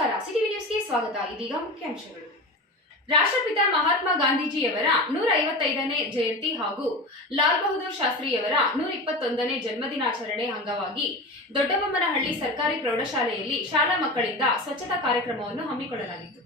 ನಮಸ್ಕಾರ, ಸಿಟಿವಿ ನ್ಯೂಸ್ಗೆ ಸ್ವಾಗತ. ಇದೀಗ ಮುಖ್ಯಾಂಶಗಳು. ರಾಷ್ಟ್ರಪಿತ ಮಹಾತ್ಮ ಗಾಂಧೀಜಿಯವರ 155ನೇ ಜಯಂತಿ ಹಾಗೂ ಲಾಲ್ ಬಹದ್ದೂರ್ ಶಾಸ್ತ್ರಿಯವರ 121ನೇ ಜನ್ಮದಿನಾಚರಣೆ ಅಂಗವಾಗಿ ದೊಡ್ಡಬೊಮ್ಮನಹಳ್ಳಿ ಸರ್ಕಾರಿ ಪ್ರೌಢಶಾಲೆಯಲ್ಲಿ ಶಾಲಾ ಮಕ್ಕಳಿಂದ ಸ್ವಚ್ಛತಾ ಕಾರ್ಯಕ್ರಮವನ್ನು ಹಮ್ಮಿಕೊಳ್ಳಲಾಗಿತ್ತು.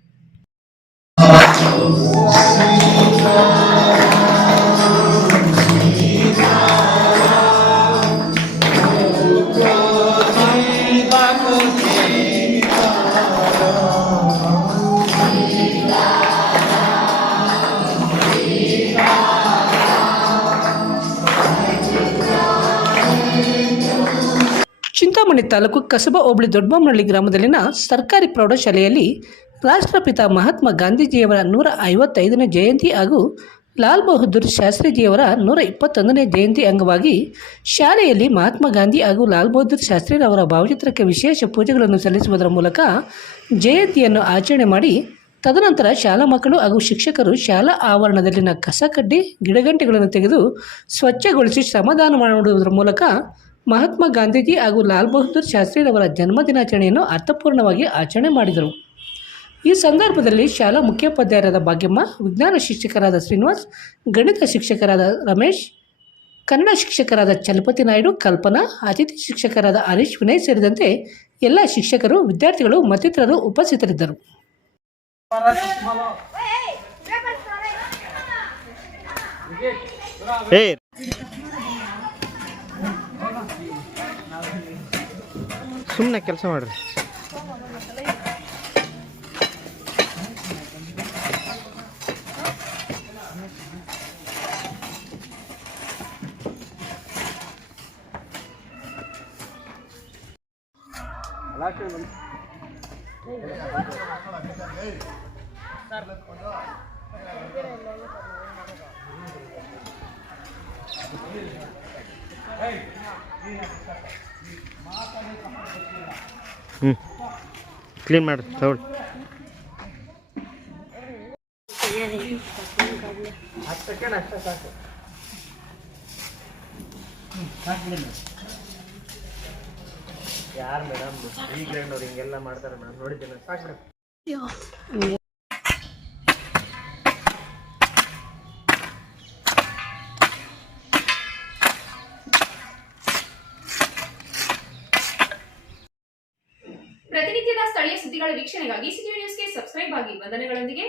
ಚಿಂತಾಮಣಿ ತಾಲೂಕು ಕಸಬಾ ಹೋಬಳಿ ದೊಡ್ಡಬೊಮ್ಮನಹಳ್ಳಿ ಗ್ರಾಮದಲ್ಲಿನ ಸರ್ಕಾರಿ ಪ್ರೌಢಶಾಲೆಯಲ್ಲಿ ರಾಷ್ಟ್ರಪಿತ ಮಹಾತ್ಮ ಗಾಂಧೀಜಿಯವರ 155ನೇ ಜಯಂತಿ ಹಾಗೂ ಲಾಲ್ ಬಹದ್ದೂರ್ ಶಾಸ್ತ್ರಿಜಿಯವರ 121ನೇ ಜಯಂತಿ ಅಂಗವಾಗಿ ಶಾಲೆಯಲ್ಲಿ ಮಹಾತ್ಮ ಗಾಂಧಿ ಹಾಗೂ ಲಾಲ್ ಬಹದ್ದೂರ್ ಶಾಸ್ತ್ರಿರವರ ಭಾವಚಿತ್ರಕ್ಕೆ ವಿಶೇಷ ಪೂಜೆಗಳನ್ನು ಸಲ್ಲಿಸುವುದರ ಮೂಲಕ ಜಯಂತಿಯನ್ನು ಆಚರಣೆ ಮಾಡಿ ತದನಂತರ ಶಾಲಾ ಮಕ್ಕಳು ಹಾಗೂ ಶಿಕ್ಷಕರು ಶಾಲಾ ಆವರಣದಲ್ಲಿನ ಕಸಕಡ್ಡಿ ಗಿಡಗಂಟೆಗಳನ್ನು ತೆಗೆದು ಸ್ವಚ್ಛಗೊಳಿಸಿ ಶ್ರಮದಾನ ಮಾಡುವುದರ ಮೂಲಕ ಮಹಾತ್ಮ ಗಾಂಧೀಜಿ ಹಾಗೂ ಲಾಲ್ ಬಹದ್ದೂರ್ ಶಾಸ್ತ್ರಿರವರ ಜನ್ಮದಿನಾಚರಣೆಯನ್ನು ಅರ್ಥಪೂರ್ಣವಾಗಿ ಆಚರಣೆ ಮಾಡಿದರು. ಈ ಸಂದರ್ಭದಲ್ಲಿ ಶಾಲಾ ಮುಖ್ಯೋಪಾಧ್ಯಾಯರಾದ ಭಾಗ್ಯಮ್ಮ, ವಿಜ್ಞಾನ ಶಿಕ್ಷಕರಾದ ಶ್ರೀನಿವಾಸ್, ಗಣಿತ ಶಿಕ್ಷಕರಾದ ರಮೇಶ್, ಕನ್ನಡ ಶಿಕ್ಷಕರಾದ ಚಲಪತಿ ನಾಯ್ಡು, ಕಲ್ಪನಾ, ಅತಿಥಿ ಶಿಕ್ಷಕರಾದ ಹರೀಶ್, ವಿನಯ್ ಸೇರಿದಂತೆ ಎಲ್ಲ ಶಿಕ್ಷಕರು, ವಿದ್ಯಾರ್ಥಿಗಳು ಮತ್ತಿತರರು ಉಪಸ್ಥಿತರಿದ್ದರು. ಸುಮ್ಮನೆ ಕೆಲಸ ಮಾಡ್ರಿ. ಕ್ಲೀನ್ ಮಾಡ್ರಿ ತಗೊಳ್ಳಿ. ಯಾರು ಮೇಡಮ್ ಈ ಗ್ರೇಡ್ ಅವ್ರು ಹಿಂಗೆಲ್ಲ ಮಾಡ್ತಾರೆ ಮೇಡಮ್, ನೋಡಿದ್ದೇನೆ. ಸಾಕು ಮೇಡಮ್. ಪ್ರತಿನಿತ್ಯದ ಸ್ಥಳೀಯ ಸುದ್ದಿಗಳ ವೀಕ್ಷಣೆಗಾಗಿ ಸಿಟಿವಿ ನ್ಯೂಸ್ಗೆ ಸಬ್ಸ್ಕ್ರೈಬ್ ಆಗಿ. ವಂದನೆಗಳೊಂದಿಗೆ